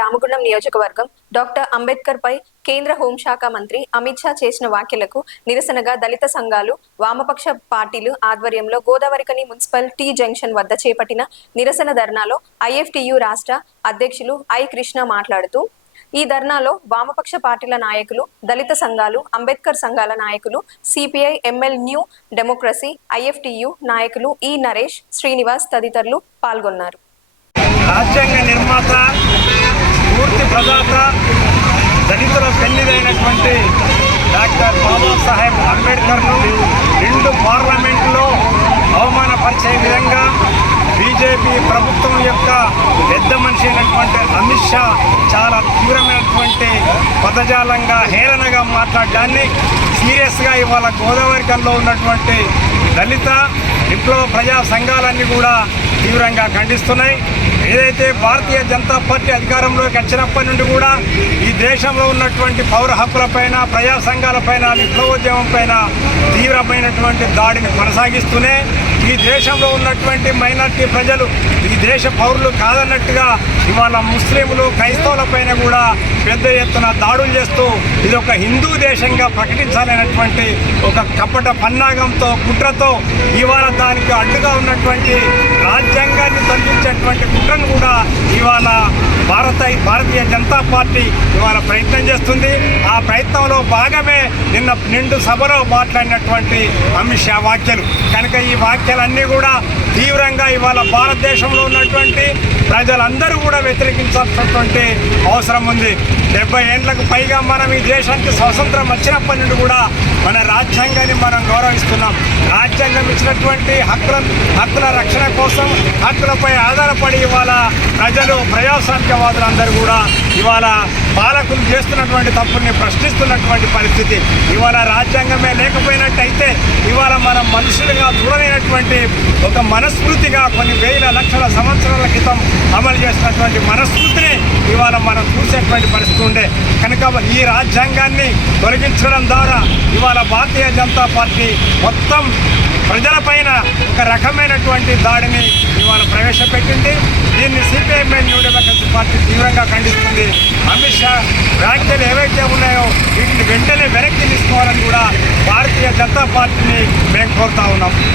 రామగుండం నియోజకవర్గం డాక్టర్ అంబేద్కర్ పై కేంద్ర హోంశాఖ మంత్రి అమిత్ షా చేసిన వ్యాఖ్యలకు నిరసనగా దళిత సంఘాలు, వామపక్ష పార్టీలు ఆధ్వర్యంలో గోదావరికని మున్సిపల్ టీ జంక్షన్ వద్ద చేపట్టిన నిరసన ధర్నాలో ఐఎఫ్టియు రాష్ట్ర అధ్యక్షులు ఐ కృష్ణ మాట్లాడుతూ, ఈ ధర్నాలో వామపక్ష పార్టీల నాయకులు, దళిత సంఘాలు, అంబేద్కర్ సంఘాల నాయకులు, CPI ML new democracy, IFTU నాయకులు ఈ నరేష్, శ్రీనివాస్ తదితరులు పాల్గొన్నారు. రాజ్యాంగ నిర్మాత, పూర్తి ప్రదాత, దళితుల పెన్నిదైనటువంటి డాక్టర్ బాబాసాహెబ్ అంబేద్కర్ను రెండు పార్లమెంట్లో అవమానపరిచే విధంగా బీజేపీ ప్రభుత్వం యొక్క పెద్ద మనిషి అయినటువంటి అమిత్ షా చాలా తీవ్రమైనటువంటి పదజాలంగా, హేళనగా మాట్లాడడాన్ని సీరియస్గా ఇవాళ గోదావరికల్లో ఉన్నటువంటి దళిత విప్లవ ప్రజా సంఘాలన్నీ కూడా తీవ్రంగా ఖండిస్తున్నాయి. ఏదైతే భారతీయ జనతా పార్టీ అధికారంలోకి వచ్చినప్పటి నుండి కూడా ఈ దేశంలో ఉన్నటువంటి పౌర హక్కులపైన, ప్రజా సంఘాలపైన, విప్లవోద్యమం పైన తీవ్రమైనటువంటి దాడిని కొనసాగిస్తూనే ఈ దేశంలో ఉన్నటువంటి మైనార్టీ ప్రజలు ఈ దేశ పౌరులు కాదన్నట్టుగా ఇవాళ ముస్లింలు, క్రైస్తవులపైన కూడా పెద్ద ఎత్తున దాడులు చేస్తూ ఇది ఒక హిందూ దేశంగా ప్రకటించాలనేటువంటి ఒక కపట పన్నాగంతో, కుట్రతో ఇవాళ దానికి అడ్డుగా ఉన్నటువంటి రాజ్యాంగాన్ని తొలగించేటువంటి కుట్రను కూడా ఇవాళ భారతీయ జనతా పార్టీ ఇవాళ ప్రయత్నం చేస్తుంది. ఆ ప్రయత్నంలో భాగమే నిన్న నిండు సభలో మాట్లాడినటువంటి అమిత్ షా వ్యాఖ్యలు. కనుక ఈ వ్యాఖ్యలన్నీ కూడా తీవ్రంగా ఇవాళ భారతదేశంలో ఉన్నటువంటి ప్రజలందరూ కూడా వ్యతిరేకించాల్సినటువంటి అవసరం ఉంది. 70 ఏళ్లకు పైగా మనం ఈ దేశానికి స్వతంత్రం వచ్చినప్పటి నుండి కూడా మన రాజ్యాంగాన్ని మనం గౌరవిస్తున్నాం. రాజ్యాంగం ఇచ్చినటువంటి హక్కుల రక్షణ కోసం, హక్కులపై ఆధారపడి ఇవాళ ప్రజలు, ప్రజాస్వామ్యవాదులందరూ కూడా ఇవాళ పాలకులు చేస్తున్నటువంటి తప్పుల్ని ప్రశ్నిస్తున్నటువంటి పరిస్థితి. ఇవాళ రాజ్యాంగమే లేకపోయినట్టయితే ఇవాళ మనం మనుషులుగా చూడలేనటువంటి ఒక మనస్ఫూర్తిగా కొన్ని వేల లక్షల సంవత్సరాల క్రితం అమలు చేసినటువంటి మనస్ఫూర్తిని ఇవాళ మనం చూసేటువంటి పరిస్థితి ఉండే. కనుక ఈ రాజ్యాంగాన్ని తొలగించడం ద్వారా ఇవాళ భారతీయ జనతా పార్టీ మొత్తం ప్రజలపైన ఒక రకమైనటువంటి దాడిని ఇవాళ ప్రవేశపెట్టింది. దీన్ని సిపిఐ న్యూ డెమోక్రసీ పార్టీ తీవ్రంగా ఖండిస్తుంది. అమిత్ షా వ్యాఖ్యలు ఏవైతే ఉన్నాయో వీటిని వెంటనే వెనక్కి తీసుకోవాలని కూడా భారతీయ జనతా పార్టీని మేము కోరుతా ఉన్నాం.